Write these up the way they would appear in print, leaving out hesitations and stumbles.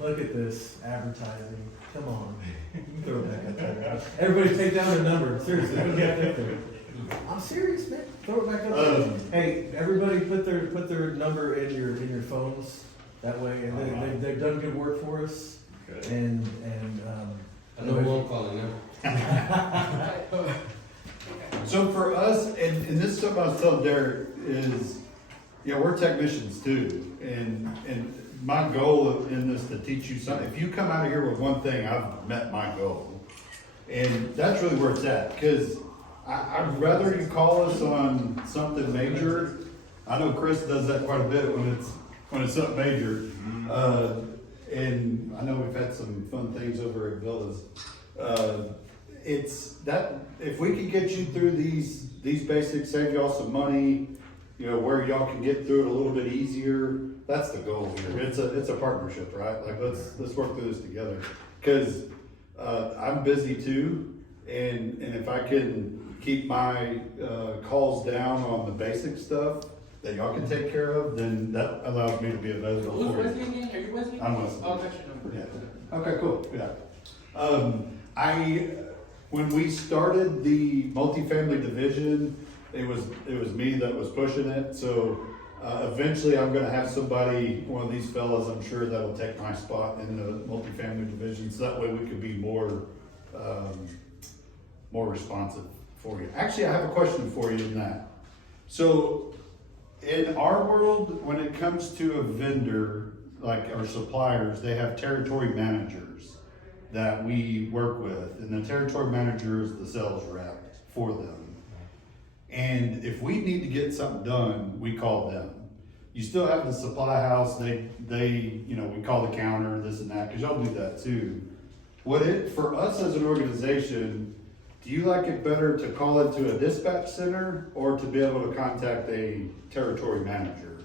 Look at this advertising. Come on. You can throw it back up there. Everybody take down their number. Seriously, don't get up there. I'm serious, man. Throw it back up there. Hey, everybody put their number in your phones. That way, and they've done good work for us. Good. And I know who I'm calling now. So for us, and this is something I was telling Derek, is, we're technicians too. And my goal in this to teach you something. If you come out of here with one thing, I've met my goal. And that's really where it's at. Because I'd rather you call us on something major. I know Chris does that quite a bit when it's something major. And I know we've had some fun things over at Villas. It's that if we can get you through these basics, save y'all some money, where y'all can get through it a little bit easier. That's the goal here. It's a partnership, right? Like let's work through this together. Because I'm busy too, and if I can keep my calls down on the basic stuff that y'all can take care of, then that allows me to be available Who's for you. Wesley again? Are you Wesley? I'm Wesley. Oh, that's your number. Yeah. Okay, cool. Yeah. When we started the multifamily division, it was me that was pushing it. So eventually, I'm going to have somebody, one of these fellas, I'm sure, that will take my spot in the multifamily division. So that way, we could be more responsive for you. Actually, I have a question for you in that. So in our world, when it comes to a vendor, like our suppliers, they have territory managers that we work with, and the territory manager is the sales rep for them. And if we need to get something done, we call them. You still have the supply house, they we call the counter, this and that, because y'all do that too. For us as an organization, do you like it better to call into a dispatch center or to be able to contact a territory manager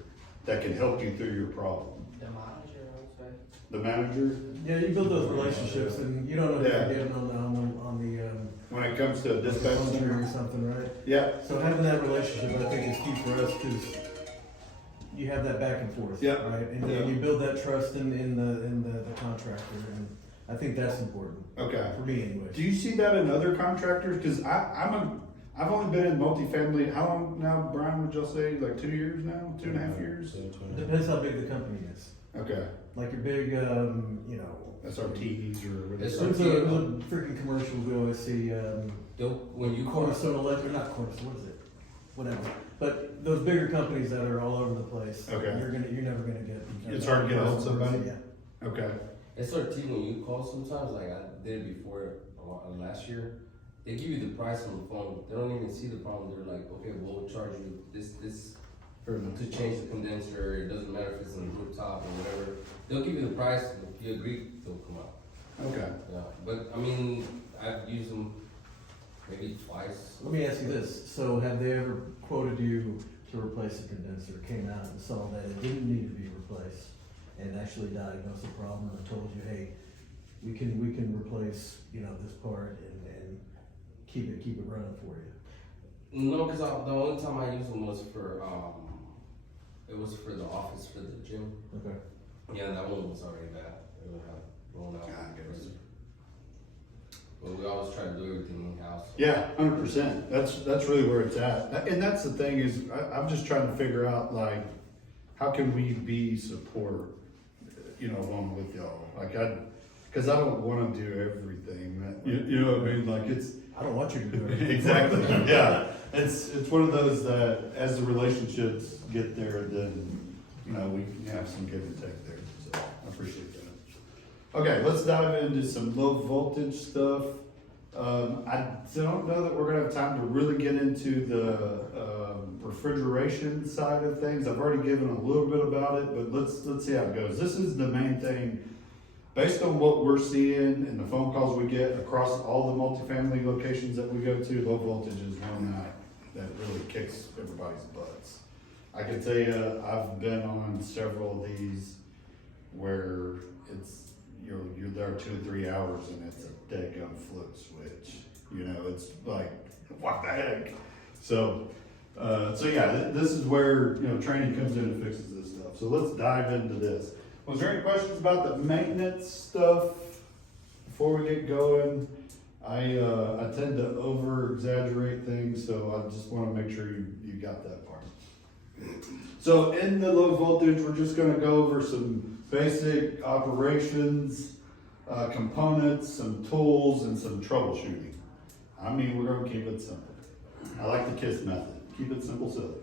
that can help you through your problem? The manager, I would say. The manager? yeah, you build those relationships, and you don't know if you're getting on the When it comes to a dispatch phone tree center? or something, right? Yeah, So having that relationship, I think, is key for us because you have that back and forth, Yeah. right? And Yeah. you build that trust in the contractor, and I think that's important okay. for me, anyway. Do you see that in other contractors? Because I've only been in multifamily, how long now, Brian, would y'all say, like 2 years now, 2.5 years? It depends how big the company is. Okay, Like your big, SRTs or whatever. Yes, What's sir. the freaking commercials we always see? When you call Cornerstone Electric, not Cornerstone. What is it? Whatever. But those bigger companies that are all over the place. Okay. You're never gonna get. It's hard to get hold of somebody? Yeah. Okay, SRT, when you call sometimes, like I did it before last year, they give you the price on the phone. They don't even see the problem. They're like, okay, we'll charge you this to change the condenser. It doesn't matter if it's on the rooftop or whatever. They'll give you the price. If you agree, they'll come out. okay. Yeah, but I mean, I've used them maybe twice. Let me ask you this. So have they ever quoted you to replace a condenser, came out and saw that it didn't need to be replaced and actually diagnosed the problem and told you, hey, we can replace, this part and keep it running for you? No, because the only time I used them was for it was for the office for the gym. Okay. Yeah, that one was already bad. It would have blown out. God, it was- But we always try to do everything in house. Yeah, 100%. That's really where it's at. And that's the thing is, I'm just trying to figure out, like, how can we be support, along with y'all? Like, because I don't want to do everything. You know what I mean? Like, it's, I don't want you to do it. exactly, yeah. It's one of those that as the relationships get there, then, we can have some give and take there. So I appreciate that. Okay, let's dive into some low voltage stuff. I don't know that we're gonna have time to really get into the refrigeration side of things. I've already given a little bit about it, but let's see how it goes. This is the main thing. Based on what we're seeing and the phone calls we get across all the multifamily locations that we go to, low voltage is one that really kicks everybody's butts. I can tell you, I've been on several of these where you're there 2 or 3 hours and it's a dead gum flip switch. It's like, what the heck? So yeah, this is where, training comes in and fixes this stuff. So let's dive into this. Was there any questions about the maintenance stuff before we get going? I tend to over exaggerate things, so I just wanna make sure you got that part. So in the low voltage, we're just gonna go over some basic operations, components, some tools, and some troubleshooting. I mean, we're gonna keep it simple. I like the KISS method. Keep it simple, silly.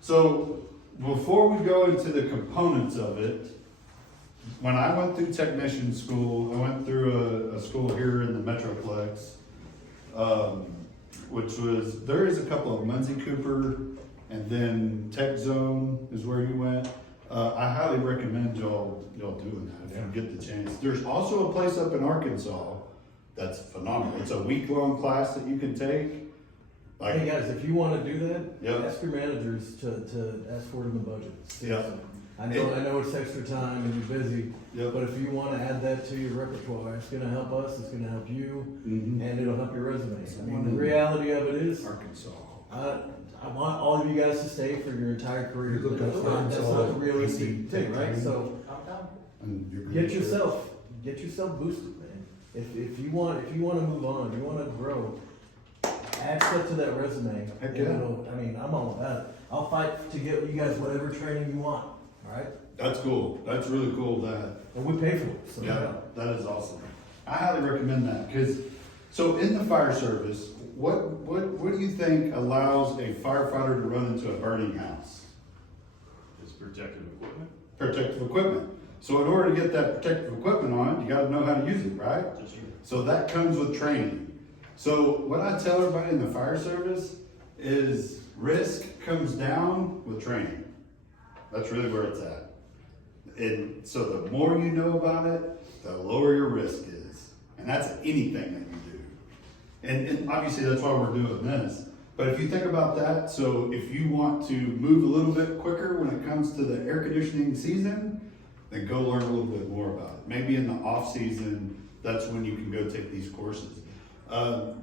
So before we go into the components of it, when I went through technician school, I went through a school here in the Metroplex, which was, there is a couple of Muncie Cooper, and then Tech Zone is where you went. I highly recommend y'all doing that if you get the chance. There's also a place up in Arkansas that's phenomenal. It's a week-long class that you can take. Hey guys, if you wanna do that, Yep. ask your managers to ask for it in the budget. Yeah. I know it's extra time and you're busy, Yep. but if you wanna add that to your repertoire, it's gonna help us, it's gonna help you, Mhm. and it'll help your resume. I mean, the reality of it is, Arkansas. I want all of you guys to stay for your entire career, You look but at that's not Arkansas, the realistic AC, thing, right? So, I'm done. And you're get pretty sure- yourself boosted, man. If you wanna move on, you wanna grow, add stuff to that resume. Heck and yeah. I mean, I'm all about it. I'll fight to get you guys whatever training you want, alright? That's cool. That's really cool that, And we pay for it, so. yeah, that is awesome. I highly recommend that, because, so in the fire service, what do you think allows a firefighter to run into a burning house? It's protective equipment. Protective equipment. So in order to get that protective equipment on, you gotta know how to use it, right? Just you. So that comes with training. So what I tell everybody in the fire service is risk comes down with training. That's really where it's at. And so the more you know about it, the lower your risk is. And that's anything that you do. And obviously that's why we're doing this. But if you think about that, so if you want to move a little bit quicker when it comes to the air conditioning season, then go learn a little bit more about it. Maybe in the off season, that's when you can go take these courses.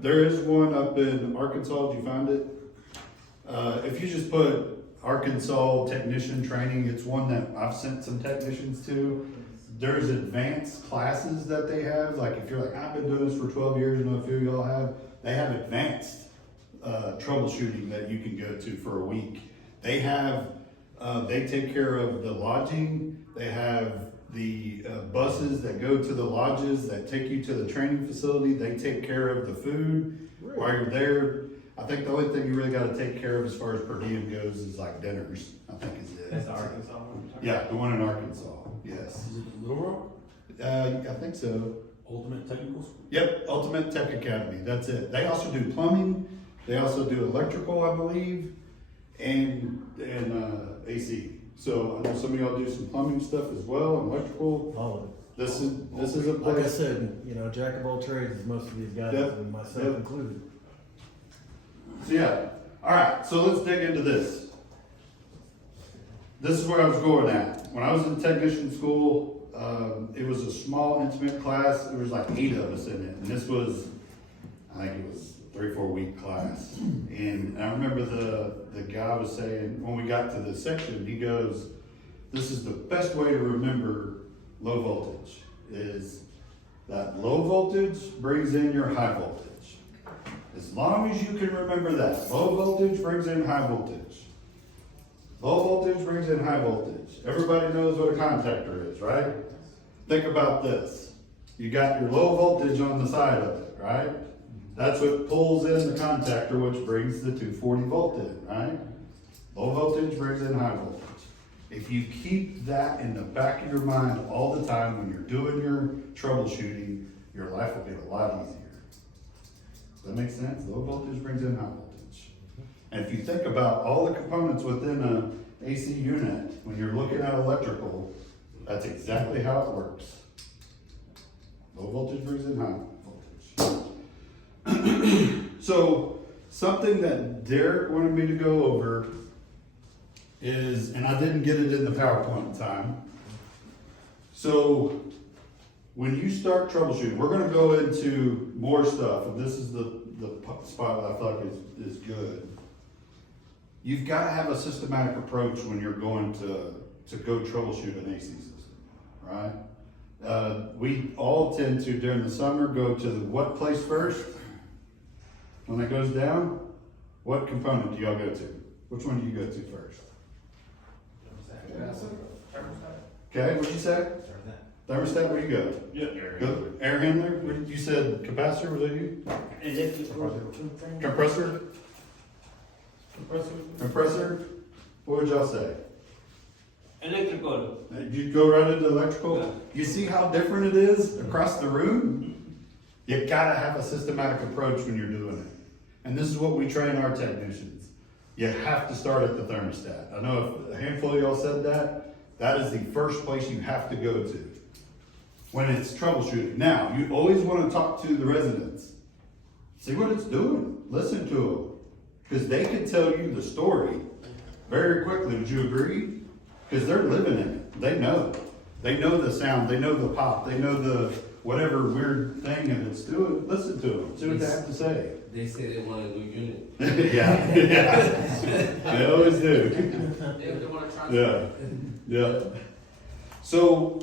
There is one up in Arkansas. Did you find it? If you just put Arkansas technician training, it's one that I've sent some technicians to. There's advanced classes that they have. Like if you're like, I've been doing this for 12 years, and a few of y'all have, they have advanced troubleshooting that you can go to for a week. They have, they take care of the lodging. They have the buses that go to the lodges that take you to the training facility. They take care of the food while you're there. I think the only thing you really gotta take care of as far as per diem goes is like dinners, I think is it. That's the Arkansas one. Yeah, the one in Arkansas, yes. Is it Little Rock? I think so. Ultimate Technical School? Yep, Ultimate Tech Academy, that's it. They also do plumbing, they also do electrical, I believe, and AC. So I know some of y'all do some plumbing stuff as well, and electrical. All of it. This is a Like I place. said, jack of all trades is most of these guys, Yep. and myself Yep. included. So yeah, all right, so let's dig into this. This is where I was going at. When I was in technician school, it was a small, intimate class. There was like 8 of us in it, and this was, I think it was 3-4 week class. And I remember the guy was saying, when we got to this section, he goes, this is the best way to remember low voltage, is that low voltage brings in your high voltage. As long as you can remember that, low voltage brings in high voltage. Low voltage brings in high voltage. Everybody knows what a contactor is, right? Think about this. You got your low voltage on the side of it, right? That's what pulls in the contactor, which brings the 240 volt in, right? Low voltage brings in high voltage. If you keep that in the back of your mind all the time when you're doing your troubleshooting, your life will get a lot easier. Does that make sense? Low voltage brings in high voltage. And if you think about all the components within an AC unit, when you're looking at electrical, that's exactly how it works. Low voltage brings in high voltage. So, something that Derek wanted me to go over is, and I didn't get it in the PowerPoint time. So, when you start troubleshooting, we're gonna go into more stuff, and this is the spot that I feel like is good. you've gotta have a systematic approach when you're going to go troubleshoot an AC system, right? We all tend to, during the summer, go to the what place first? When it goes down, what component do y'all go to? Which one do you go to first? Okay, what'd you say? Thermostat, where you go? Yeah, there. Go, air handler, you said capacitor, was that you? Compressor? Compressor? What would y'all say? Electrical. You go right into electrical? Yeah. You see how different it is across the room? You gotta have a systematic approach when you're doing it. And this is what we train our technicians. You have to start at the thermostat. I know if a handful of y'all said that, that is the first place you have to go to when it's troubleshooting. Now, you always wanna talk to the residents. See what it's doing, listen to them. Because they can tell you the story very quickly, would you agree? Because they're living in it, they know. They know the sound, they know the pop, they know the whatever weird thing that it's doing. Listen to them, see what they have to say. They say they want a new unit. Yeah, they always do. They wanna try. Yeah. So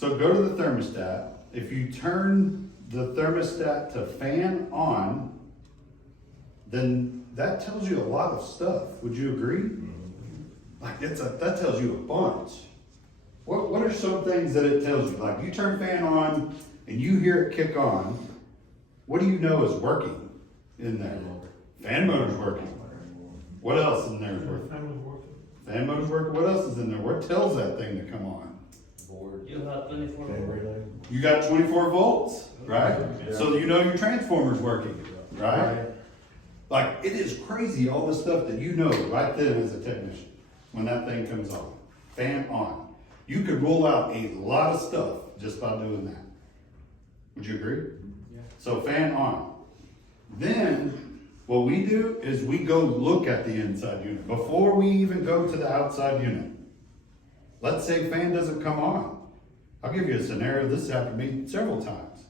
go to the thermostat. If you turn the thermostat to fan on, then that tells you a lot of stuff. Would you agree? Like that tells you a bunch. What are some things that it tells you? Like you turn fan on and you hear it kick on. What do you know is working in there? Fan motor's working. What else in there is working? Fan motor's working. What else is in there? What tells that thing to come on? Board. You have 24 Fan hours. relay. You got 24 volts, right? Yeah. So you know your transformer's working, right? Like, it is crazy, all the stuff that you know right then as a technician, when that thing comes on, fan on. You could roll out a lot of stuff just by doing that. Would you agree? Yeah. So fan on. Then, what we do is we go look at the inside unit before we even go to the outside unit. Let's say fan doesn't come on. I'll give you a scenario, this happened to me several times.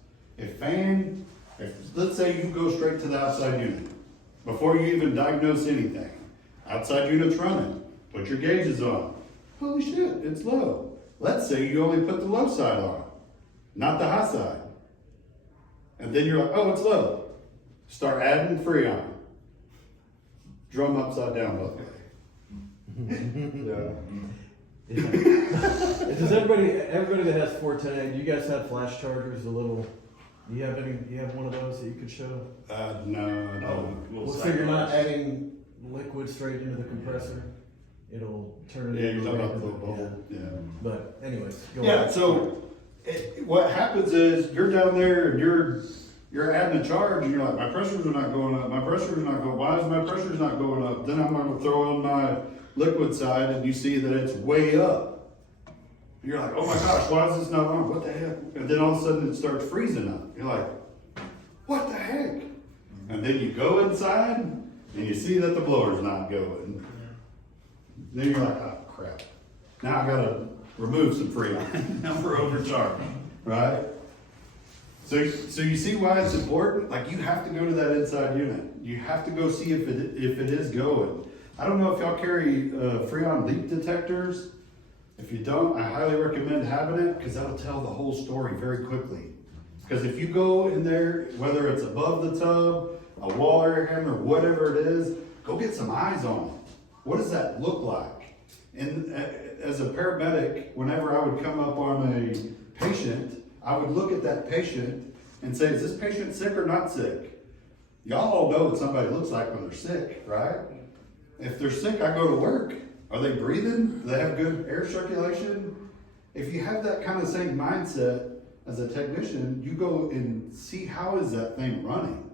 Let's say you go straight to the outside unit, before you even diagnose anything. Outside unit's running, put your gauges on. Holy shit, it's low. Let's say you only put the low side on, not the high side. And then you're like, oh, it's low. Start adding Freon. Drum upside down, by the way. Does everybody that has 410A, do you guys have flash chargers, do you have one of those that you could show? No, I don't. Well, so you're not adding liquid straight into the compressor? It'll turn it Yeah, into you're talking about the vapor, bubble, yeah. But anyways, go Yeah, on. so what happens is you're down there and you're adding a charge and you're like, my pressures are not going up, my pressures are not going, why is my pressures not going up? Then I'm gonna throw on my liquid side and you see that it's way up. You're like, oh my gosh, why is this not on? What the heck? And then all of a sudden it starts freezing up. You're like, what the heck? And then you go inside and you see that the blower's not going. Then you're like, oh crap. Now I gotta remove some Freon. Now we're overcharged, right? So you see why it's important? Like you have to go to that inside unit. You have to go see if it is going. I don't know if y'all carry Freon leak detectors. If you don't, I highly recommend having it because that'll tell the whole story very quickly. Because if you go in there, whether it's above the tub, a wall air handler, whatever it is, go get some eyes on it. What does that look like? And as a paramedic, whenever I would come up on a patient, I would look at that patient and say, is this patient sick or not sick? Y'all all know what somebody looks like when they're sick, right? If they're sick, I go to work. Are they breathing? Do they have good air circulation? If you have that kind of same mindset as a technician, you go and see how is that thing running?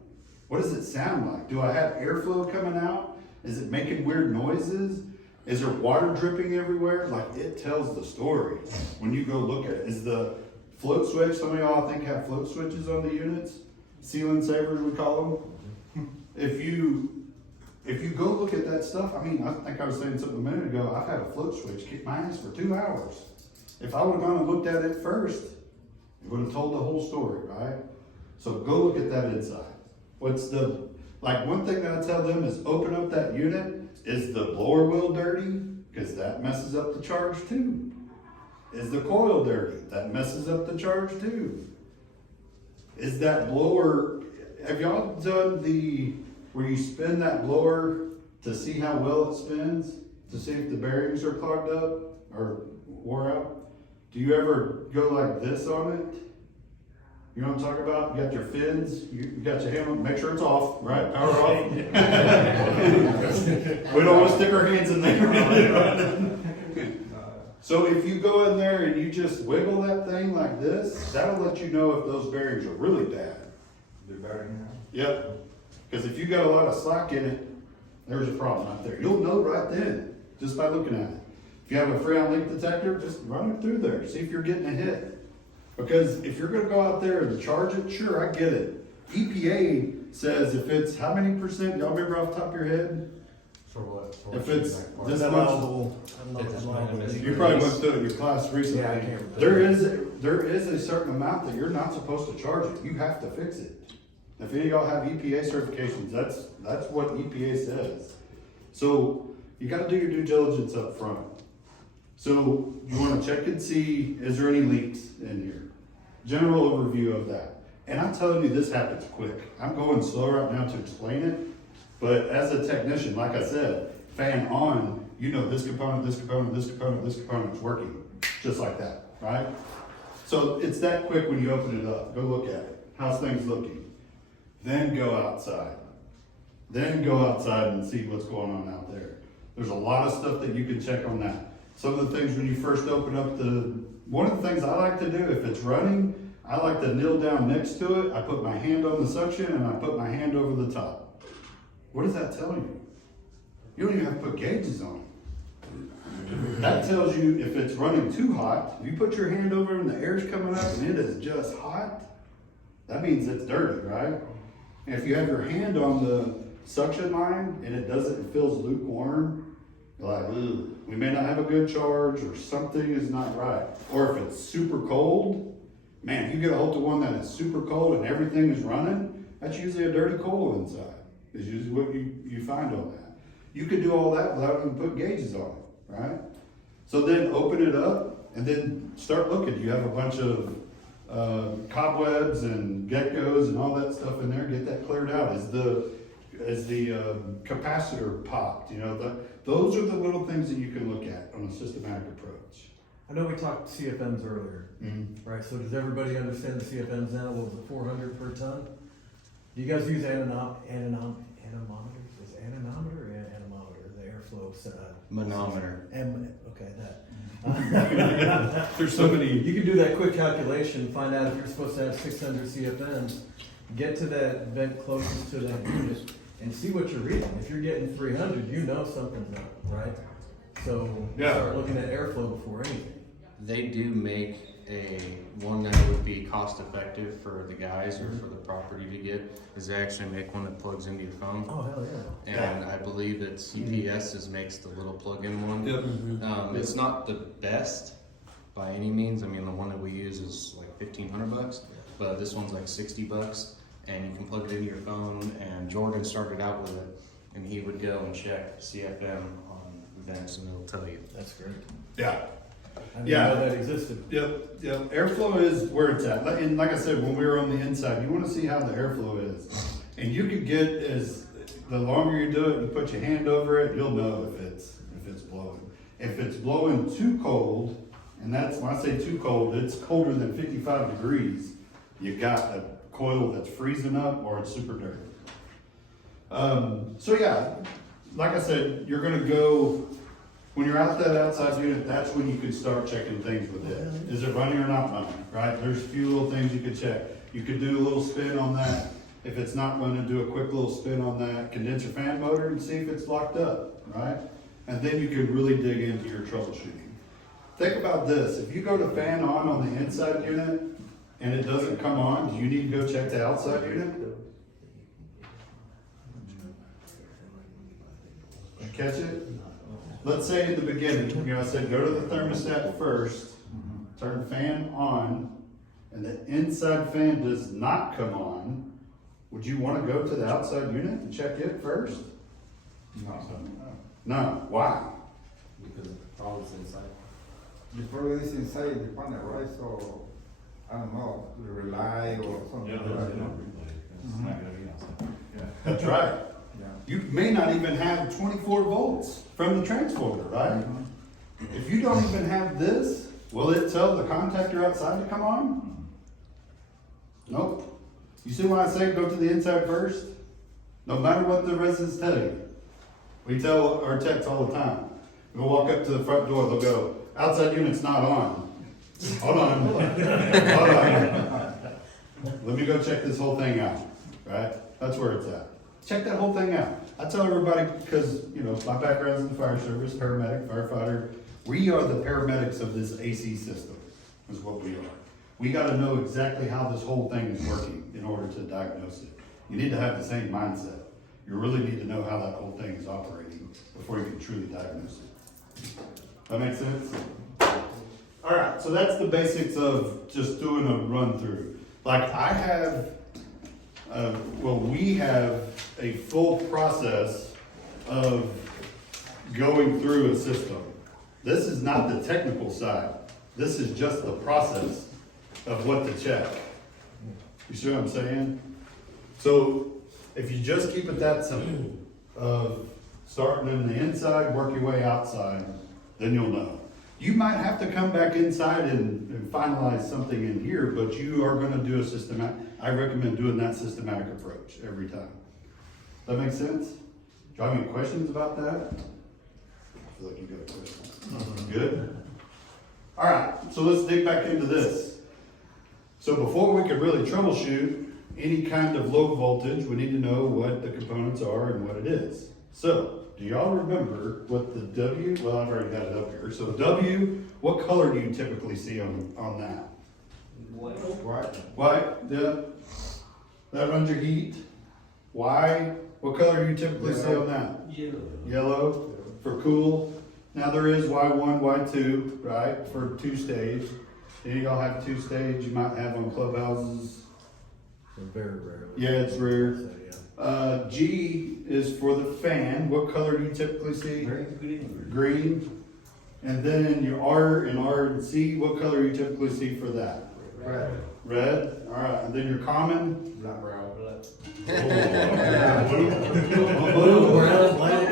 What does it sound like? Do I have airflow coming out? Is it making weird noises? Is there water dripping everywhere? Like it tells the story when you go look at it. Is the float switch, some of y'all I think have float switches on the units, ceiling savers we call them. If you go look at that stuff, I mean, I think I was saying something a minute ago, I've had a float switch kick my ass for 2 hours. If I would've gone and looked at it first, it would've told the whole story, right? So go look at that inside. One thing that I tell them is open up that unit Is the blower wheel dirty? Cause that messes up the charge too. Is the coil dirty? That messes up the charge too. Is that blower, have y'all done where you spin that blower to see how well it spins? To see if the bearings are clogged up or wore out? Do you ever go like this on it? You know what I'm talking about? You got your fins, you got your hand on, make sure it's off, right? Power off. We don't want to stick our hands in there. So if you go in there and you just wiggle that thing like this, that'll let you know if those bearings are really bad. They're better now. Yep. Because if you got a lot of slack in it, there's a problem out there. You'll know right then, just by looking at it. If you have a freon leak detector, just run it through there, see if you're getting a hit. Because if you're gonna go out there and charge it, sure, I get it. EPA says if it's, how many percent, y'all remember off the top of your head? For what? If it's this much, I'm not allowable. you probably went through it in your class recently. Yeah, I can't remember. There is a certain amount that you're not supposed to charge it. You have to fix it. If any of y'all have EPA certifications, that's what EPA says. So you gotta do your due diligence up front. So you wanna check and see, is there any leaks in here? General overview of that. And I'm telling you, this happens quick. I'm going slow right now to explain it, but as a technician, like I said, fan on, you know this component, this component, this component, this component is working, just like that, right? So it's that quick when you open it up. Go look at it. How's things looking? Then go outside. Then go outside and see what's going on out there. There's a lot of stuff that you can check on that. Some of the things when you first open up one of the things I like to do, if it's running, I like to kneel down next to it, I put my hand on the suction and I put my hand over the top. What does that tell you? You don't even have to put gauges on it. That tells you if it's running too hot, if you put your hand over and the air's coming up and it is just hot, that means it's dirty, right? And if you have your hand on the suction line and it feels lukewarm, you're like, ooh, we may not have a good charge or something is not right. Or if it's super cold, man, if you get a hold of one that is super cold and everything is running, that's usually a dirty coil inside. Is usually what you find on that. You could do all that without even putting gauges on it, right? So then open it up and then start looking. Do you have a bunch of cobwebs and geckos and all that stuff in there? Get that cleared out. Is the capacitor popped? You know, those are the little things that you can look at on a systematic approach. I know we talked CFMs earlier, right? So does everybody understand the CFMs now? What was it, 400 per ton? Do you guys use anemometers? Is it anemometer or anemometer? The airflow Manometer. Okay, that. There's so many. You can do that quick calculation, find out if you're supposed to have 600 CFMs, get to that vent closest to that unit, and see what you're reading. If you're getting 300, you know something's up, right? So start looking at airflow before anything. They do make one that would be cost effective for the guys or for the property to get, is they actually make one that plugs into your phone. Oh, hell yeah. And I believe that CPS makes the little plug-in one. Yep. It's not the best by any means. I mean, the one that we use is like $1,500, but this one's like $60, and you can plug it into your phone. And Jordan started out with it, and he would go and check CFM on vents, and it'll tell you. That's great. Yeah. I didn't know that existed. Yep. Airflow is where it's at. And like I said, when we were on the inside, you want to see how the airflow is. And you could get the longer you do it, you put your hand over it, you'll know if it's blowing. If it's blowing too cold, and that's, when I say too cold, it's colder than 55 degrees, you got a coil that's freezing up or it's super dirty. So yeah, like I said, you're gonna go, when you're out that outside unit, that's when you could start checking things with it. Is it running or not running, right? There's a few little things you could check. You could do a little spin on that. If it's not running, do a quick little spin on that condenser fan motor and see if it's locked up, right? And then you can really dig into your troubleshooting. Think about this. If you go to fan on the inside unit and it doesn't come on, do you need to go check the outside unit? Catch it? Let's say in the beginning, I said go to the thermostat first, turn fan on, and the inside fan does not come on. Would you want to go to the outside unit and check it first? No. No, why? Because the problem's inside. The problem is inside the panel, right? So, I don't know, the relay or something Yeah, like there's that. no relay, it's not gonna be outside. That's right. Yeah. You may not even have 24 volts from the transformer, right? If you don't even have this, will it tell the contactor outside to come on? Nope. You see why I say go to the inside first? No matter what the residents tell you. We tell our techs all the time. We'll walk up to the front door, they'll go, outside unit's not on. Hold on. Hold on. Let me go check this whole thing out, right? That's where it's at. Check that whole thing out. I tell everybody, because, you know, my background's in the fire service, paramedic, firefighter. We are the paramedics of this AC system, is what we are. We gotta know exactly how this whole thing is working in order to diagnose it. You need to have the same mindset. You really need to know how that whole thing is operating before you can truly diagnose it. That make sense? All right, so that's the basics of just doing a run through. Like I have, we have a full process of going through a system. This is not the technical side. This is just the process of what to check. You see what I'm saying? So if you just keep it that simple, starting in the inside, work your way outside, then you'll know. You might have to come back inside and finalize something in here, but you are gonna do a systematic, I recommend doing that systematic approach every time. That make sense? Do you have any questions about that? I feel like you got a question. Good? All right, so let's dig back into this. So before we could really troubleshoot any kind of low voltage, we need to know what the components are and what it is. So, do y'all remember what the W, well, I've already got it up here. So W, what color do you typically see on that? What? White, yeah. That runs your heat. Y, what color do you typically see on that? Yellow for cool. Now there is Y1, Y2, right, for two stage. Any of y'all have two stage, you might have on clubhouses. Very rarely. Yeah, it's rare. So, yeah. G is for the fan. What color do you typically see? Green. And then your R and C, what color do you typically see for that? Red. Red. All right. And then your common. Black. Brown, black. Blue, brown, black.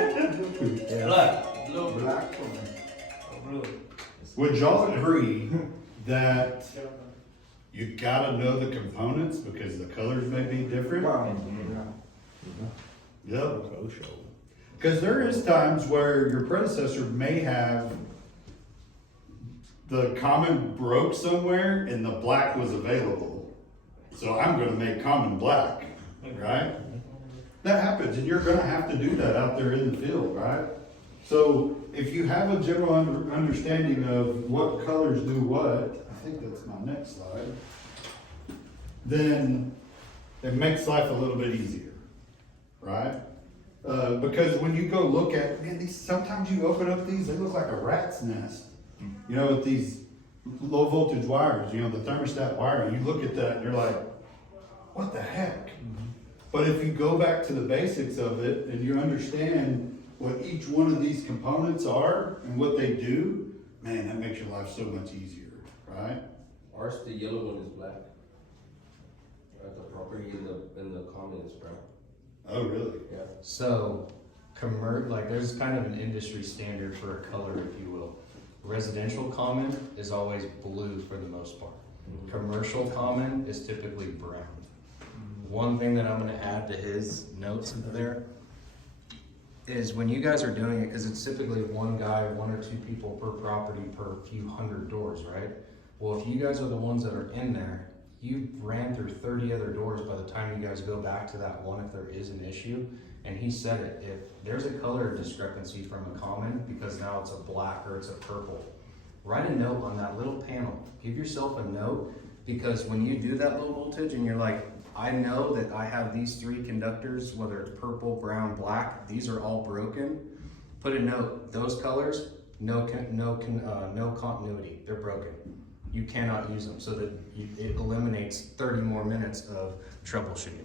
Yeah. Black for me. Would y'all agree that you gotta know the components because the colors may be different? Brown, yeah. Yep. Because there is times where your predecessor may have the common broke somewhere and the black was available. So I'm gonna make common black, right? That happens and you're gonna have to do that out there in the field, right? So if you have a general understanding of what colors do what, I think that's my next slide, then it makes life a little bit easier, right? Because when you go look at, man, these, sometimes you open up these, they look like a rat's nest. You know, with these low voltage wires, you know, the thermostat wiring, you look at that and you're like, what the heck? But if you go back to the basics of it and you understand what each one of these components are and what they do, man, that makes your life so much easier, right? Ours, the yellow one is black. At the property in the common is brown. Oh, really? Yeah. So, like there's kind of an industry standard for a color, if you will. Residential common is always blue for the most part. Commercial common is typically brown. One thing that I'm gonna add to his notes there is when you guys are doing it, because it's typically one guy, one or two people per property per few hundred doors, right? Well, if you guys are the ones that are in there, you ran through 30 other doors by the time you guys go back to that one if there is an issue. And he said it, if there's a color discrepancy from a common, because now it's a black or it's a purple, write a note on that little panel. Give yourself a note, because when you do that low voltage and you're like, I know that I have these three conductors, whether it's purple, brown, black, these are all broken. Put a note, those colors, no continuity, they're broken. You cannot use them, so that it eliminates 30 more minutes of troubleshooting.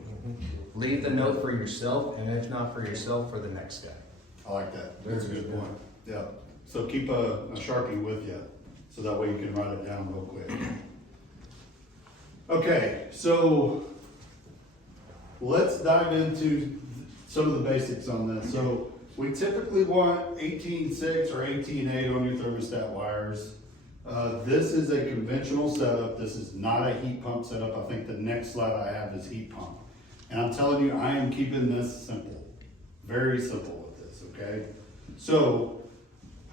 Leave the note for yourself, and if not for yourself, for the next guy. I like that, that's a good point, yeah. So keep a Sharpie with you, so that way you can write it down real quick. Okay, so let's dive into some of the basics on this. So we typically want 18.6 or 18.8 on your thermostat wires. This is a conventional setup. This is not a heat pump setup. I think the next slide I have is heat pump. And I'm telling you, I am keeping this simple, very simple with this, okay? So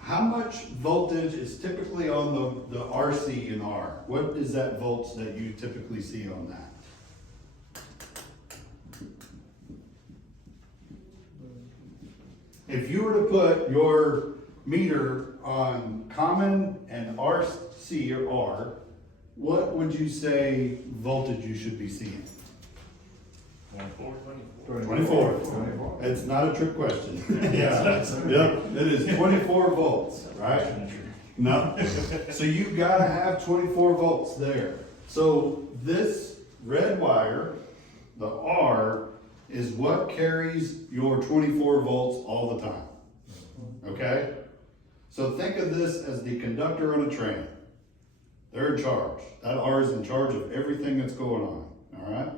how much voltage is typically on the RC and R? What is that volts that you typically see on that? If you were to put your meter on common and RC or R, what would you say voltage you should be seeing? 24. It's not a trick question. Yeah, yep, it is 24 volts, right? No, so you've gotta have 24 volts there. So this red wire, the R, is what carries your 24 volts all the time, okay? So think of this as the conductor on a train. They're in charge. That R is in charge of everything that's going on, all right?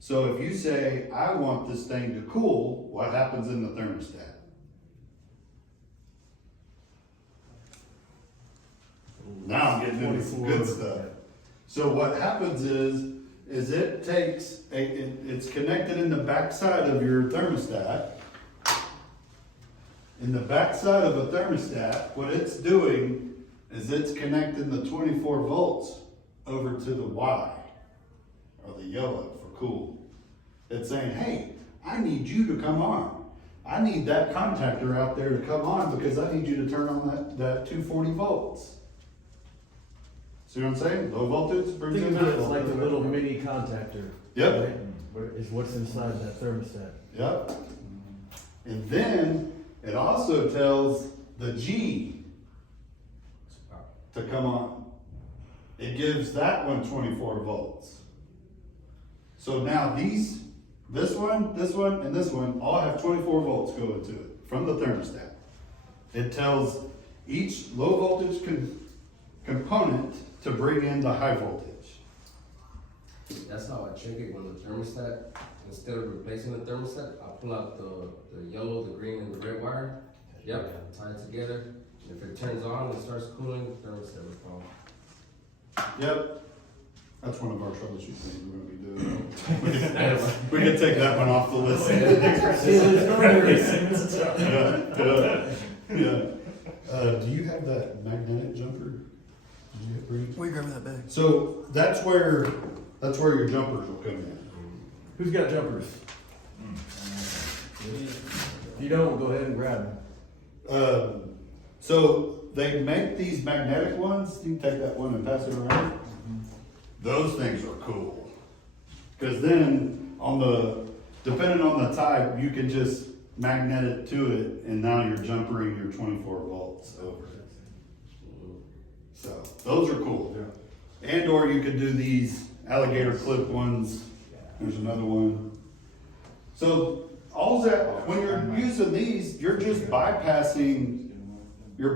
So if you say, I want this thing to cool, what happens in the thermostat? Now I'm getting into some good stuff. So what happens is it takes, it's connected in the backside of your thermostat. In the backside of a thermostat, what it's doing is it's connecting the 24 volts over to the Y, or the yellow for cool. It's saying, hey, I need you to come on. I need that contactor out there to come on because I need you to turn on that 240 volts. See what I'm saying? Low voltage brings Think in about high it as like a voltage. little mini contactor. Yep. Right? Is what's inside that thermostat. Yep. And then it also tells the G to come on. It gives that one 24 volts. So now this one, and this one all have 24 volts going to it from the thermostat. It tells each low voltage component to bring in the high voltage. That's how I check it when the thermostat, instead of replacing the thermostat, I pull out the yellow, the green, and the red wire. Yep, tie it together. If it turns on and starts cooling, the thermostat will fall. Yep. That's one of our troubleshoot things we're gonna be doing. We can take that one off the list. See, there's no reason. Yeah. Do you have that magnetic jumper? Did you bring it? We grab that bag. So that's where your jumpers will come in. Who's got jumpers? If you don't, go ahead and grab them. So they make these magnetic ones. You can take that one and pass it around. Those things are cool. Because then depending on the type, you can just magnet it to it and now you're jumpering your 24 volts over it. So those are cool. And or you could do these alligator clip ones. There's another one. So when you're using these, you're just bypassing the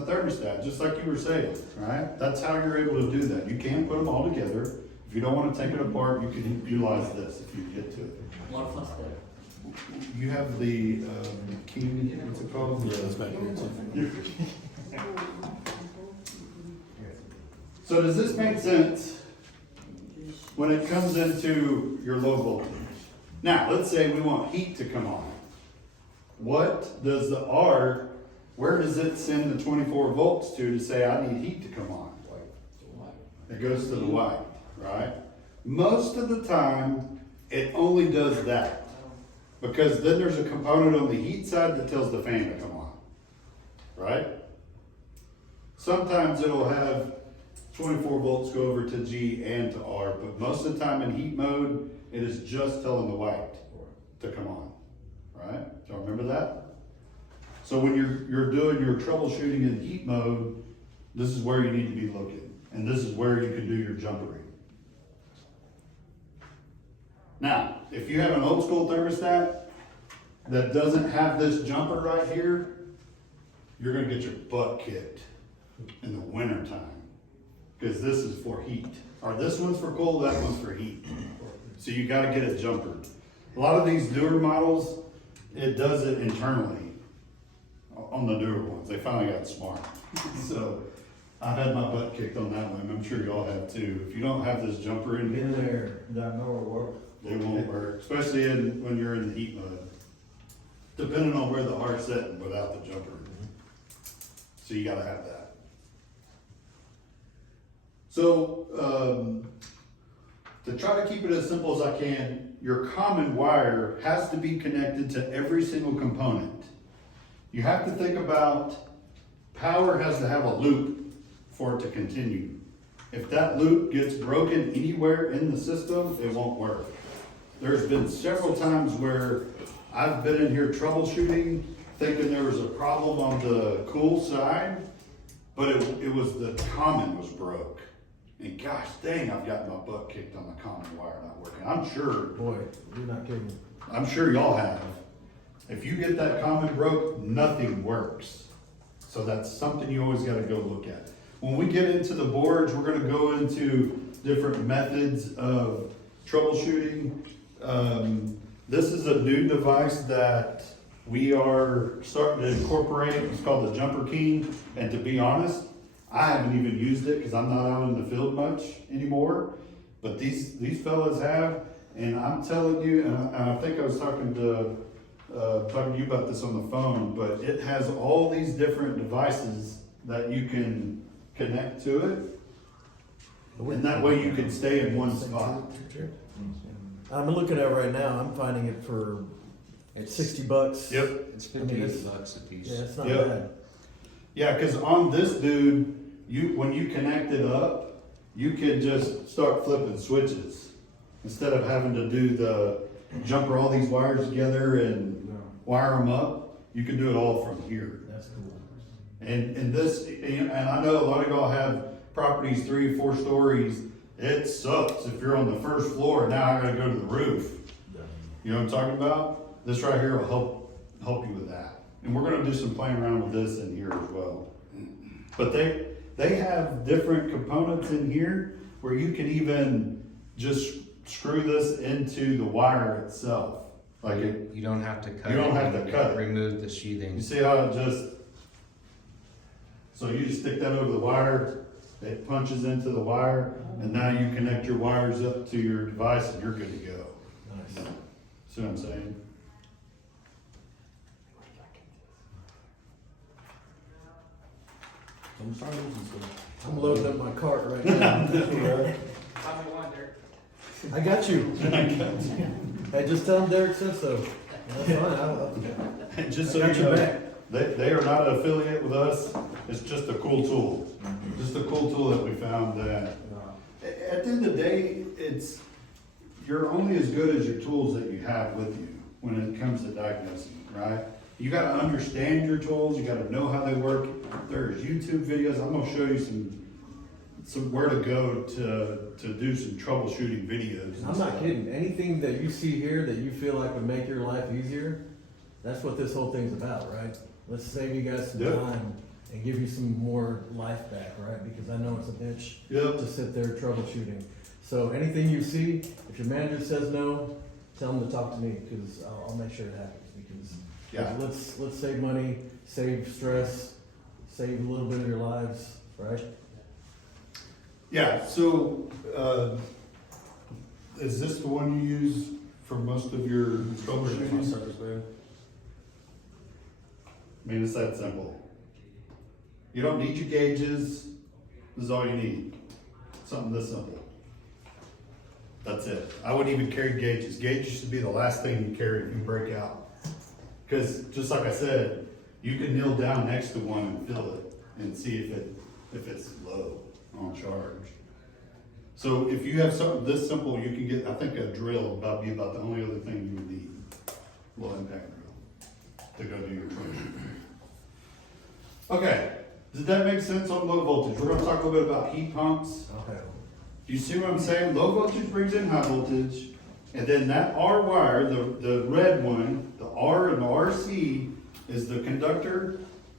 thermostat, just like you were saying, right? That's how you're able to do that. You can put them all together. If you don't want to take it apart, you can utilize this if you get to it. What was that? You have the key, what's it called? Yeah, that's back here too. So does this make sense when it comes into your low voltage? Now, let's say we want heat to come on. What does the R, where does it send the 24 volts to say I need heat to come on? It goes to the white, right? Most of the time, it only does that. Because then there's a component on the heat side that tells the fan to come on, right? Sometimes it'll have 24 volts go over to G and to R, but most of the time in heat mode, it is just telling the white to come on, right? Do you remember that? So when you're doing your troubleshooting in heat mode, this is where you need to be looking, and this is where you can do your jumpering. Now, if you have an old school thermostat, that doesn't have this jumper right here, you're gonna get your butt kicked in the winter time. Cause this is for heat, or this one's for cold, that one's for heat. So you gotta get a jumper. A lot of these newer models, it does it internally on the newer ones. They finally got smart. So I've had my butt kicked on that one. I'm sure y'all have too. If you don't have this jumper in Been here, there, that never worked. they won't work, especially when you're in the heat mode. Depending on where the heart's sitting without the jumper. So you gotta have that. So, to try to keep it as simple as I can, your common wire has to be connected to every single component. You have to think about power has to have a loop for it to continue. If that loop gets broken anywhere in the system, it won't work. There's been several times where I've been in here troubleshooting, thinking there was a problem on the cool side, but it was the common was broke. And gosh dang, I've gotten my butt kicked on the common wire not working. I'm sure Boy, you're not kidding. I'm sure y'all have. If you get that common broke, nothing works. So that's something you always gotta go look at. When we get into the boards, we're gonna go into different methods of troubleshooting. This is a new device that we are starting to incorporate. It's called the Jumper King. And to be honest, I haven't even used it because I'm not out in the field much anymore. But these fellas have, and I'm telling you, and I think I was talking to you about this on the phone, but it has all these different devices that you can connect to it. And that way you can stay in one spot. I'm looking at it right now, I'm finding it for It's $60. Yep. It's I mean, it's- $50 a piece. Yeah, it's not Yep. bad. Yeah, because on this dude, when you connect it up, you can just start flipping switches. Instead of having to do jumper all these wires together and wire them up, you can do it all from here. That's cool. And I know a lot of y'all have properties 3 or 4 stories. It sucks if you're on the first floor, now I gotta go to the roof. You know what I'm talking about? This right here will help you with that. And we're gonna do some playing around with this in here as well. But they have different components in here where you can even just screw this into the wire itself. Like You don't have to cut You don't have to and cut it. remove the you sheathing. see how so you just stick that over the wire, it punches into the wire, and now you connect your wires up to your device and you're good to go. Nice. See what I'm saying? I'm sorry, this is good. I'm loading up my cart right now. I got you. Hey, just tell them Derek said so. That's fine. And just I so got you your know, back. they are not an affiliate with us, it's just a cool tool. Just a cool tool that we found that, at the end of the day, you're only as good as your tools that you have with you when it comes to diagnosing, right? You gotta understand your tools, you gotta know how they work. There's YouTube videos, I'm gonna show you some where to go to do some troubleshooting videos. and I'm not stuff. kidding. Anything that you see here that you feel like would make your life easier, that's what this whole thing's about, right? Let's save you guys some Yep. time and give you some more life back, right? Because I know it's a bitch Yep. to sit there troubleshooting. So anything you see, if your manager says no, tell them to talk to me because I'll make sure it happens. Because Yeah. let's save money, save stress, save a little bit of your lives, right? Yeah, so, is this the one you use for most of your troubleshooting? I mean, it's that simple. You don't need your gauges, this is all you need. Something this simple. That's it. I wouldn't even carry gauges. Gauges should be the last thing you carry if you break out. Cause just like I said, you can kneel down next to one and feel it and see if it's low on charge. So if you have something this simple, you can get, I think a drill would be about the only other thing you would need. Low impact drill to go do your troubleshooting. Okay, does that make sense on low voltage? We're gonna talk a little bit about heat pumps. Okay. Do you see what I'm saying? Low voltage brings in high voltage. And then that R wire, the red one, the R and the RC is the conductor.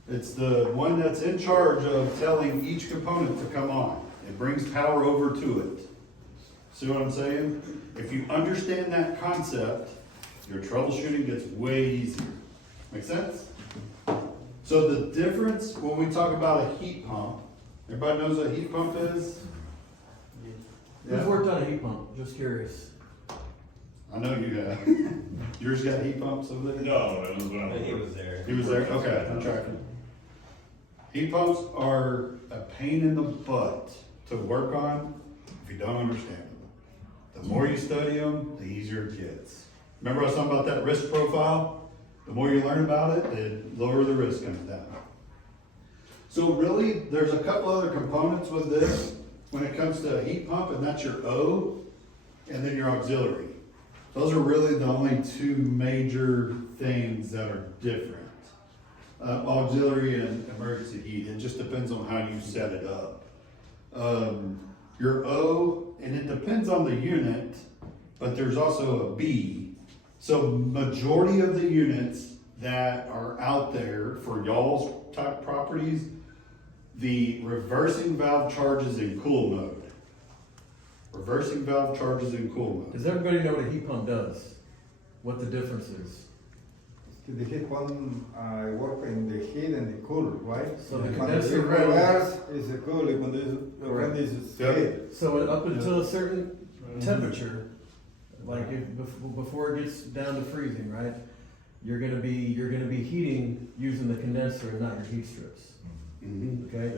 It's the one that's in charge of telling each component to come on. It brings power over to it. See what I'm saying? If you understand that concept, your troubleshooting gets way easier. Make sense? So the difference when we talk about a heat pump, everybody knows what a heat pump is? Who's worked on a heat pump? Just curious. I know you have. Yours got heat pumps over there? No, it was when I He was there. He was there? Okay, I'm tracking. Heat pumps are a pain in the butt to work on if you don't understand them. The more you study them, the easier it gets. Remember I was talking about that risk profile? The more you learn about it, the lower the risk comes down. So really, there's a couple other components with this when it comes to a heat pump, and that's your O and then your auxiliary. Those are really the only two major things that are different. Auxiliary and emergency heat, it just depends on how you set it up. Your O, and it depends on the unit, but there's also a B. So majority of the units that are out there for y'all's type properties, the reversing valve charges in cool mode. Reversing valve charges in cool mode. Does everybody know what a heat pump does? What the difference is? The heat one, I work in the heat and the cool, right? So the When condenser it's runs- reverse, is the cool, when this is Yep. heat. So up until a certain temperature, like before it gets down to freezing, right? You're gonna be heating using the condenser and not your heat strips, Mhm. okay?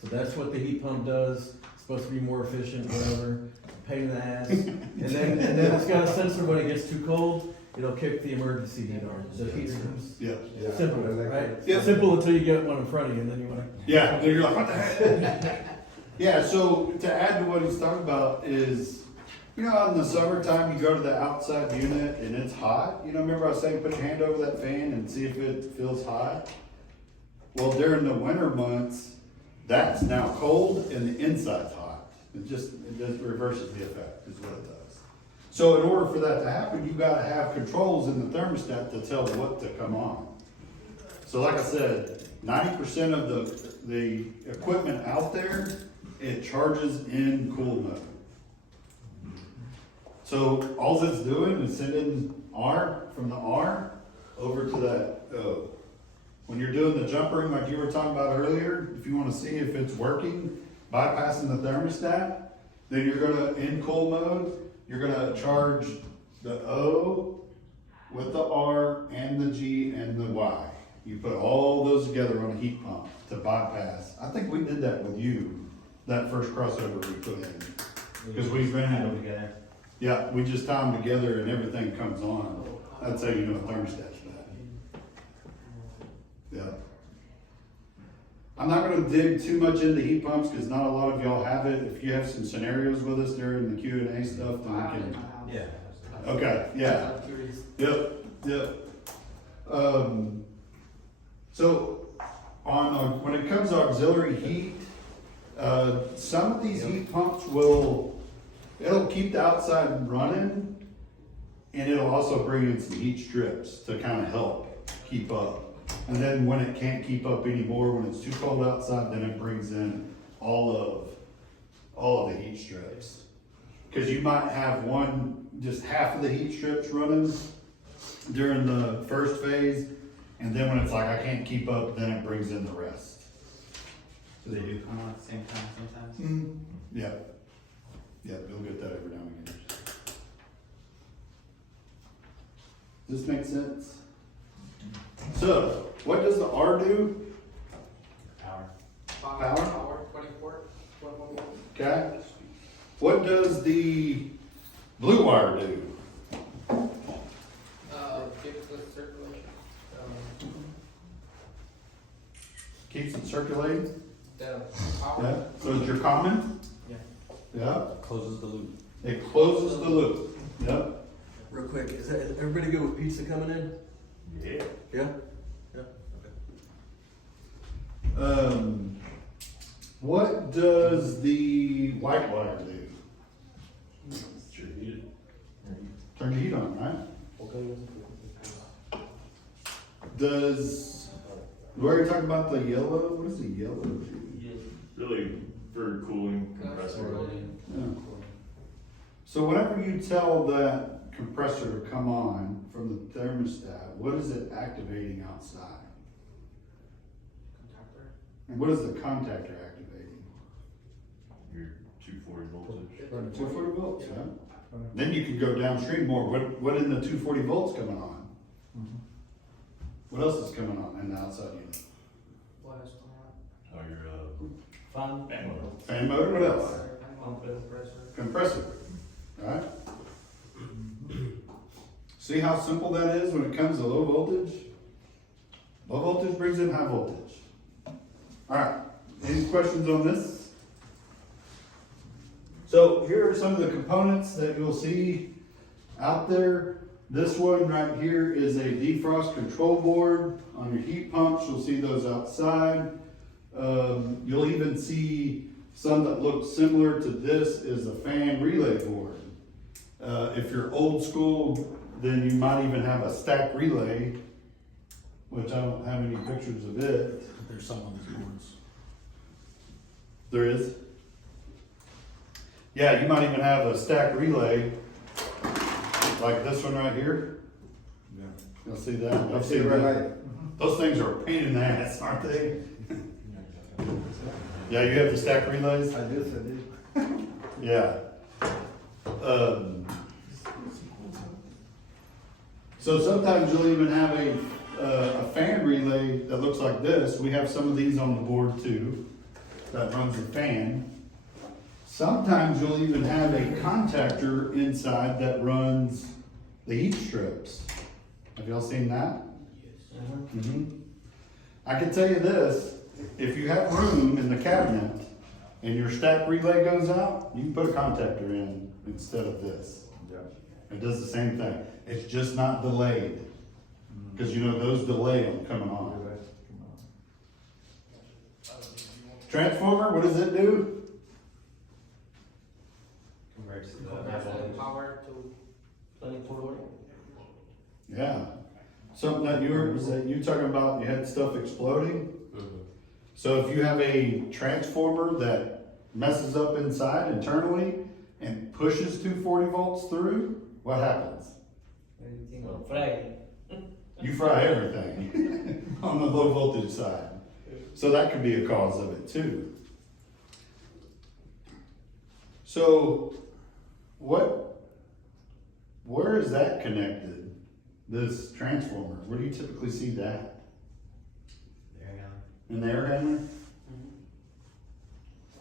So that's what the heat pump does. It's supposed to be more efficient, whatever, pain in the ass. And then it's got a sensor when it gets too cold, it'll kick the emergency heat on, the heat strips. Yeah. Yeah, Simple, I like right? it. Yeah. Simple until you get one in front of you and then you wanna. Yeah, then you're like, what the heck? Yeah, so to add to what he's talking about is, you know, in the summertime, you go to the outside unit and it's hot. You know, remember I was saying, put your hand over that fan and see if it feels hot? Well, during the winter months, that's now cold and the inside's hot. It just reverses the effect, is what it does. So in order for that to happen, you gotta have controls in the thermostat to tell what to come on. So like I said, 90% of the equipment out there, it charges in cool mode. So all it's doing is sending R from the R over to that O. When you're doing the jump ring like you were talking about earlier, if you wanna see if it's working, bypassing the thermostat, then you're gonna, in cool mode, you're gonna charge the O with the R and the G and the Y. You put all those together on a heat pump to bypass. I think we did that with you, that first crossover we put in. Because we ran, yeah, we just tie them together and everything comes on. That's how you know a thermostat's bad. Yeah. I'm not gonna dig too much into heat pumps because not a lot of y'all have it. If you have some scenarios with us during the Q&A stuff, then we can. Yeah. Okay, yeah. Yep. So on, when it comes to auxiliary heat, some of these heat pumps it'll keep the outside running and it'll also bring in some heat strips to kind of help keep up. And then when it can't keep up anymore, when it's too cold outside, then it brings in all of the heat strips. Cause you might have just half of the heat strips running during the first phase. And then when it's like, I can't keep up, then it brings in the rest. Do they do come on at the same time sometimes? Yeah. Yeah, you'll get that every now and again. Does this make sense? So, what does the R do? Power? 24. Okay. What does the blue wire do? Fix the circulation. Keeps it circulating? The Yeah. So it's your common? Yeah. Yeah. Closes the loop. It closes the loop. Yep. Real quick, is everybody good with pizza coming in? Yeah. Yeah? Yeah, okay. What does the white wire do? turn the heat on, right? Does, we already talked about the yellow, what is the yellow do? Really for cooling compressor. Yeah. So whenever you tell that compressor to come on from the thermostat, what is it activating outside? And what is the contactor activating? Your 240 voltage. 240 volts, yeah? Then you could go downstream more. What in the 240 volts coming on? What else is coming on in the outside unit? Oh, your Fan. fan motor. Fan motor, what else? Compressor. Compressor, right? See how simple that is when it comes to low voltage? Low voltage brings in high voltage. Alright, any questions on this? So here are some of the components that you'll see out there. This one right here is a defrost control board. On your heat pumps, you'll see those outside. You'll even see some that look similar to this is a fan relay board. If you're old school, then you might even have a stack relay, which I don't have any pictures of it. There's some on these boards. There is? Yeah, you might even have a stack relay, like this one right here. Yeah. You'll see that? I've See seen red that. light. Those things are a pain in the ass, aren't they? Yeah, you have the stack relays? I did. Yeah. So sometimes you'll even have a fan relay that looks like this. We have some of these on the board too, that runs a fan. Sometimes you'll even have a contactor inside that runs the heat strips. Have y'all seen that? Mhm. I can tell you this, if you have room in the cabinet and your stack relay goes out, you can put a contactor in instead of this. Yeah. It does the same thing. It's just not delayed. Because you know those delay them coming on. Transformer, what does it do? Converts to the Power to 24 Yeah. Something that you were, was that you talking about, you had stuff exploding? So if you have a transformer that messes up inside internally and pushes 240 volts through, what happens? everything on Friday. You fry everything on the low voltage side. So that could be a cause of it too. So where is that connected? This transformer, where do you typically see that? air handler. In the air handler?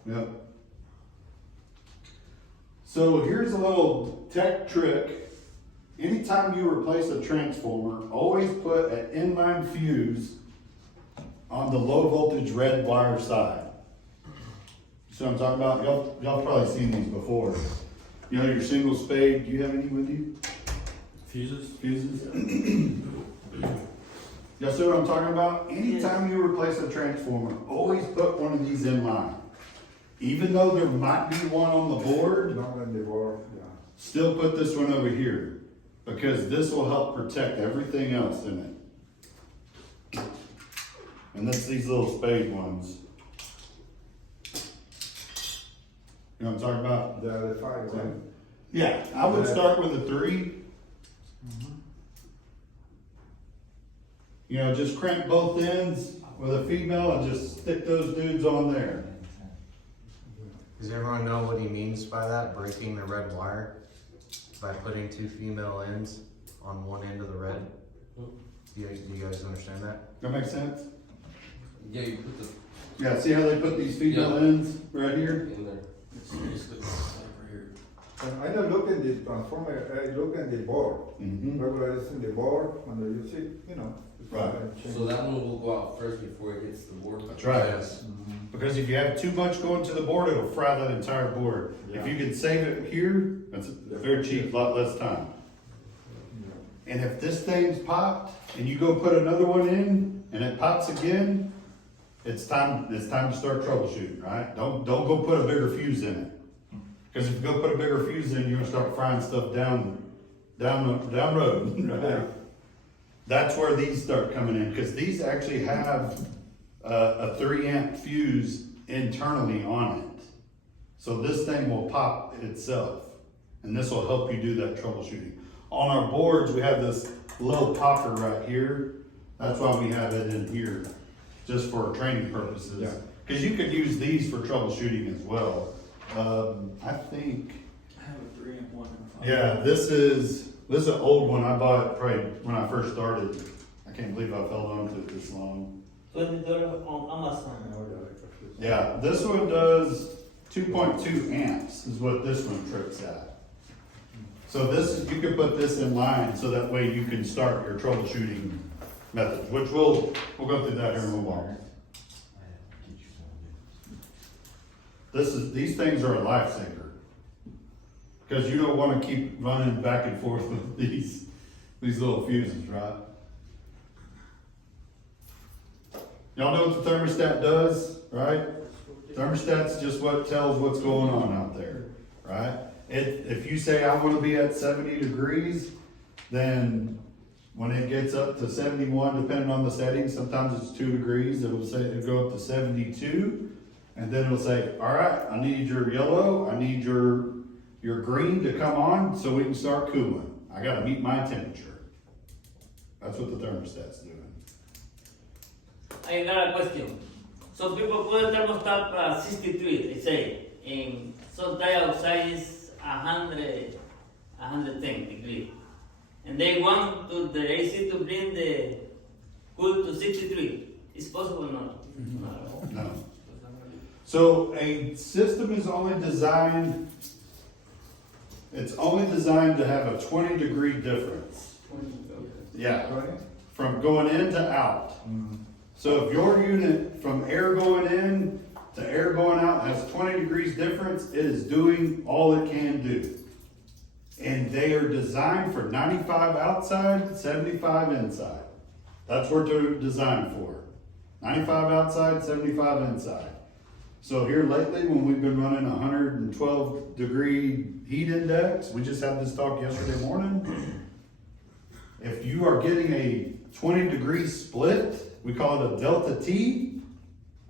Yep. So here's a little tech trick. Anytime you replace a transformer, always put an inline fuse on the low voltage red wire side. See what I'm talking about? Y'all probably seen these before. You know your single spade, do you have any with you? Fuses? Fuses? Y'all see what I'm talking about? Anytime you replace a transformer, always put one of these in line. Even though there might be one on the board, Not on the board, yeah. still put this one over here. Because this will help protect everything else in it. And that's these little spade ones. You know what I'm talking about? The 5, right? Yeah, I would start with a 3. You know, just crank both ends with a female and just stick those dudes on there. Does everyone know what he means by that, breaking the red wire? By putting 2 female ends on one end of the red? Do you guys understand that? That make sense? Yeah, you put the Yeah, see how they put these female Yeah. ends right here? in there. And I don't look at the transformer, I look at the board. Mm-hmm. Regular is in the board, when you see, you know. it's Right. gonna change. So that one will go out first before it hits the board. That's right. Yes. Because if you have too much going to the board, it'll fry that entire board. If you can save it here, that's very cheap, lot less time. Yeah. And if this thing's popped and you go put another one in and it pops again, it's time to start troubleshooting, right? Don't go put a bigger fuse in it. Because if you go put a bigger fuse in, you're gonna start frying stuff down down road, right? That's where these start coming in, because these actually have a 3 amp fuse internally on it. So this thing will pop itself, and this will help you do that troubleshooting. On our boards, we have this little popper right here. That's why we have it in here, just for training purposes. Yeah. Because you could use these for troubleshooting as well. I think, I have a 3 and 1 and a 5. yeah, this is an old one. I bought probably when I first started. I can't believe I've held on to it this long. $20 on Amazon. Yeah, this one does 2.2 amps is what this one trips at. So this, you can put this in line so that way you can start your troubleshooting methods, which we'll go through that here in a little while. These things are a lifesaver. Because you don't want to keep running back and forth with these little fuses, right? Y'all know what the thermostat does, right? Thermostat's just what tells what's going on out there, right? If you say I want to be at 70 degrees, then when it gets up to 71, depending on the settings, sometimes it's 2 degrees, it'll go up to 72, and then it'll say, all right, I need your yellow, I need your green to come on so we can start cooling. I gotta meet my temperature. That's what the thermostat's doing. I got a question. So people put the thermostat 63, they say, and sometimes outside is 110 degrees. And they want the AC to bring the cool to 63. It's possible or not? No. So a system is only designed, it's only designed to have a 20-degree difference. Yeah, from going in to out. So if your unit from air going in to air going out has 20 degrees difference, it is doing all it can do. And they are designed for 95 outside, 75 inside. That's what they're designed for. 95 outside, 75 inside. So here lately, when we've been running 112 degree heat index, we just had this talk yesterday morning. If you are getting a 20 degree split, we call it a delta T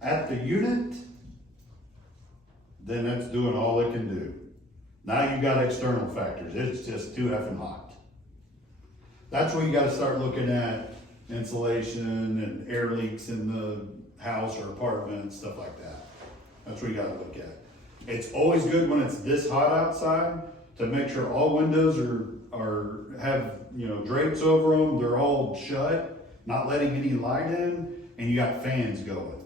at the unit, then that's doing all it can do. Now you got external factors. It's just too effing hot. That's where you got to start looking at insulation and air leaks in the house or apartment and stuff like that. That's what you got to look at. It's always good when it's this hot outside to make sure all windows have drapes over them. They're all shut, not letting any light in, and you got fans going.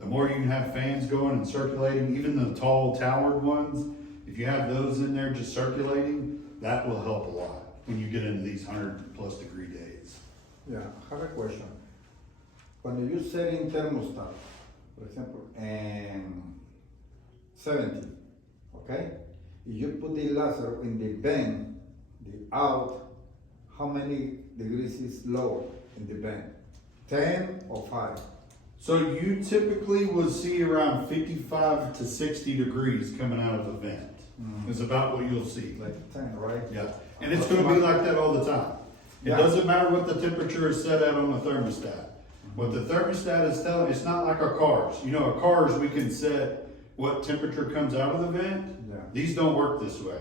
The more you can have fans going and circulating, even the tall towered ones, if you have those in there just circulating, that will help a lot when you get into these 100+ degree days. Yeah, I have a question. When you set in thermostat, for example, and 70, okay? If you put the laser in the vent, the out, how many degrees is lower in the vent? 10 or 5? So you typically will see around 55 to 60 degrees coming out of the vent. Is about what you'll see. Like 10, right? Yeah, and it's gonna be like that all the time. It Yeah. doesn't matter what the temperature is set at on the thermostat. What the thermostat is telling, it's not like our cars. Our cars, we can set what temperature comes out of the vent. Yeah. These don't work this way.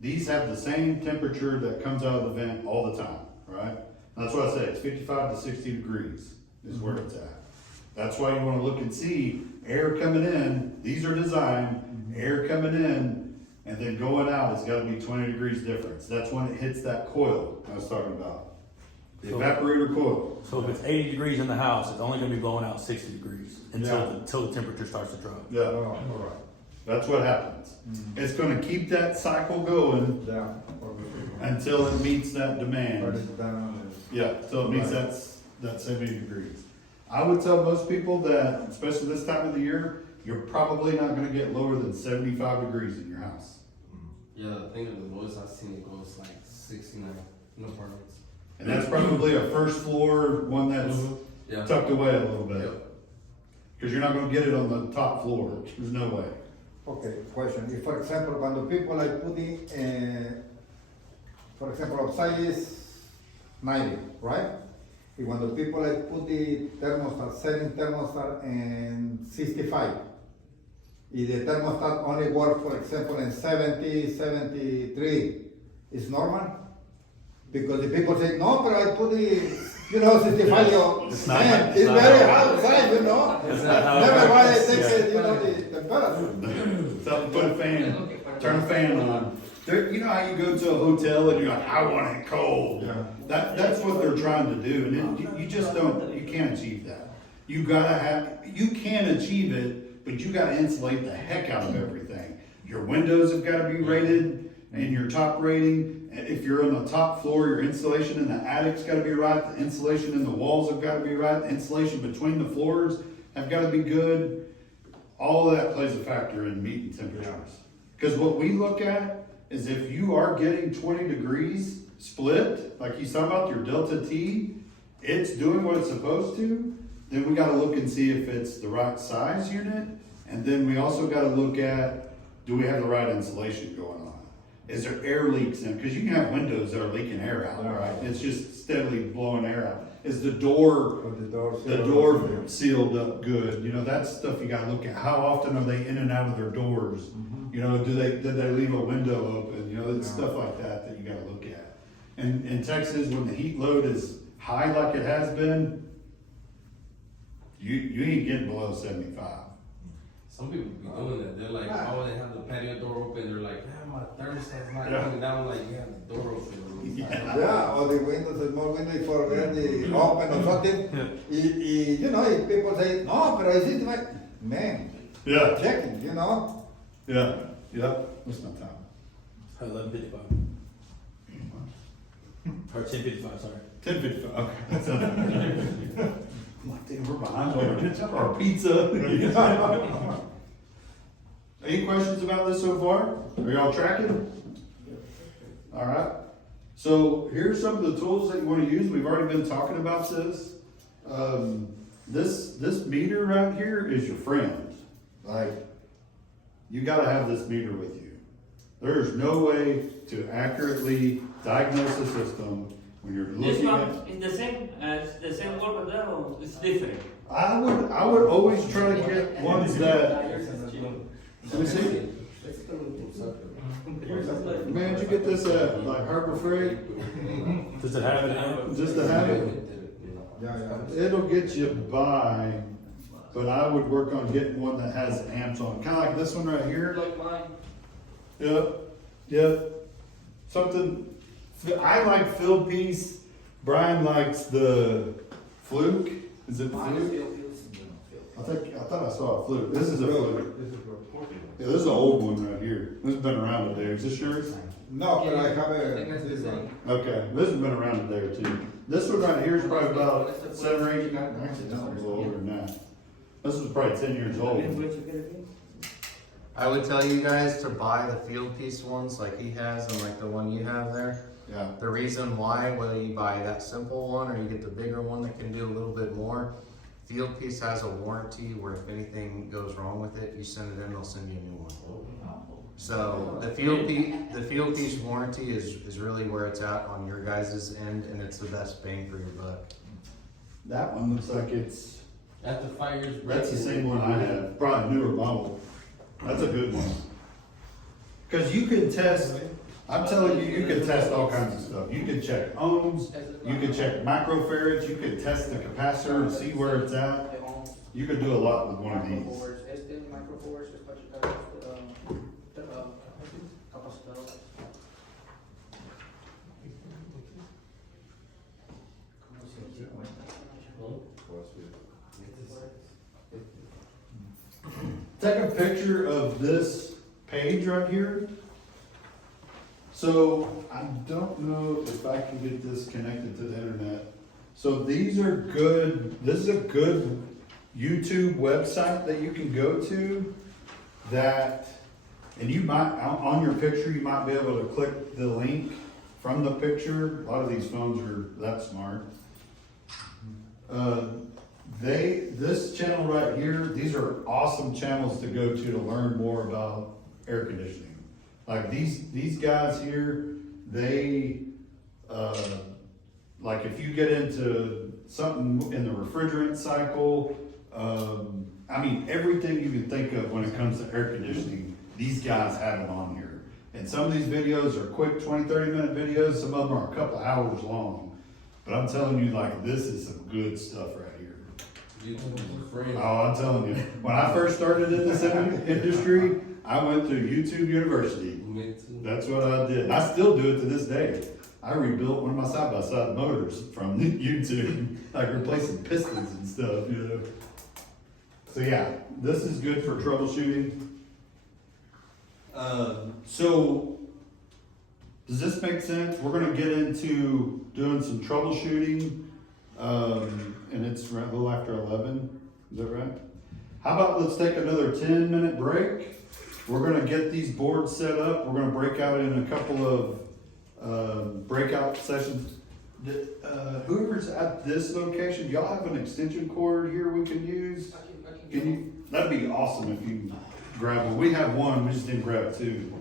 These have the same temperature that comes out of the vent all the time, right? That's what I say, it's 55 to 60 degrees is where it's at. That's why you wanna look and see air coming in, these are designed, air coming in, and then going out, it's gotta be 20 degrees difference. That's when it hits that coil I was talking about. The evaporator coil. So if it's 80 degrees in the house, it's only gonna be blowing out 60 degrees Yeah. until the temperature starts to drop. Yeah, Oh, all right. that's what happens. It's gonna keep that cycle going Yeah. until it meets that But demand. it's down. Yeah, so it meets that 70 degrees. I would tell most people that, especially this time of the year, you're probably not gonna get lower than 75 degrees in your house. Yeah, I think the lowest I've seen it goes like 69 in apartments. And that's probably a first floor, one that's Yeah. tucked away a little bit. Yep. Cause you're not gonna get it on the top floor, there's no way. Okay, question. If, for example, when the people like putting, for example, outside is 90, right? And when the people like put the thermostat, setting thermostat in 65, if the thermostat only work, for example, in 70, 73, is normal? Because the people say, no, but I put the, 65, It's not- man, it's it's not very how- hot outside, That's not how it Never mind, works. they take Yeah. the temperature. So put a fan, turn a fan on. There, you know how you go to a hotel and you're like, I want it cold. Yeah. That's what they're trying to do, and you just don't, you can't achieve that. You can achieve it, but you gotta insulate the heck out of everything. Your windows have gotta be rated and your top rating. And if you're on the top floor, your insulation in the attic's gotta be right, the insulation in the walls have gotta be right, the insulation between the floors have gotta be good. All of that plays a factor in meeting temperatures. Cause what we look at is if you are getting 20 degrees split, like you saw about your Delta T, it's doing what it's supposed to, then we gotta look and see if it's the right size unit. And then we also gotta look at, do we have the right insulation going on? Is there air leaks in it? Cause you can have windows that are leaking air out, right? It's just steadily blowing air out. Is the door sealed up good? That's stuff you gotta look at. How often are they in and out of their doors? Did they leave a window open? It's stuff like that you gotta look at. And in Texas, when the heat load is high like it has been, you ain't getting below 75. Some people be doing that. They're like, oh, they have the patio door open. They're like, my thermostat's not Yeah. coming down. Like, you have the door open. Yeah, or the windows, the small window, you forget the open or something. If people say, no, but I see the man, Yeah, checking, yeah. What's my time? 11:55. Or 10:55, sorry. 10:55, okay. That's enough. I'm like, damn, we're behind our pizza. Any questions about this so far? Are y'all tracking? All right. So here's some of the tools that you want to use. We've already been talking about this. This meter right here is your friend. Like, you got to have this meter with you. There's no way to accurately diagnose a system when you're This looking one at. is the same, the same work there, or it's different? I would always try to get ones that. Let me see. Man, did you get this at like Harbor Freight? Does it have it in it? Just to have it? It'll get you by, but I would work on getting one that has amps on it. Kinda like this one right here. Like mine. Yep. Something, I like field piece. Brian likes the fluke. Is it fluke? I thought I saw a fluke. This is a fluke. Yeah, this is an old one right here. This has been around a day. Is this yours? No, but I have this one. Okay, this has been around a day or two. This one right here is probably about 7 or 8, actually, no, a little older than that. This was probably 10 years old. I would tell you guys to buy the field piece ones like he has and like the one you have there. Yeah. The reason why, whether you buy that simple one or you get the bigger one that can do a little bit more, field piece has a warranty where if anything goes wrong with it, you send it in, they'll send you a new one. So the field piece warranty is really where it's at on your guys' end, and it's the best bang for your buck. That one looks like it's, After 5 years. that's the same one I have, probably newer model. That's a good one. Cause you can test, I'm telling you, you can test all kinds of stuff. You can check ohms, you can check microfarads, you can test the capacitor and see where it's at. You could do a lot with one of these. Take a picture of this page right here. So I don't know if I can get this connected to the internet. So these are good, this is a good YouTube website that you can go to that, and you might, on your picture, you might be able to click the link from the picture. A lot of these phones are that smart. This channel right here, these are awesome channels to go to learn more about air conditioning. Like these guys here, they like if you get into something in the refrigerant cycle, I mean, everything you can think of when it comes to air conditioning, these guys have it on here. And some of these videos are quick 20, 30-minute videos, some of them are a couple hours long. But I'm telling you, like, this is some good stuff right here. YouTube is a friend. Oh, I'm telling you, when I first started in this industry, I went to YouTube University. Me too. That's what I did. I still do it to this day. I rebuilt one of my side-by-side motors from YouTube, like replacing pistons and stuff, you know. So yeah, this is good for troubleshooting. So, does this make sense? We're gonna get into doing some troubleshooting, and it's a little after 11, is that right? How about let's take another 10-minute break? We're gonna get these boards set up. We're gonna break out in a couple of breakout sessions. Whoever's at this location, do y'all have an extension cord here we can use? Can you? That'd be awesome if you grab one. We have one, we just didn't grab two.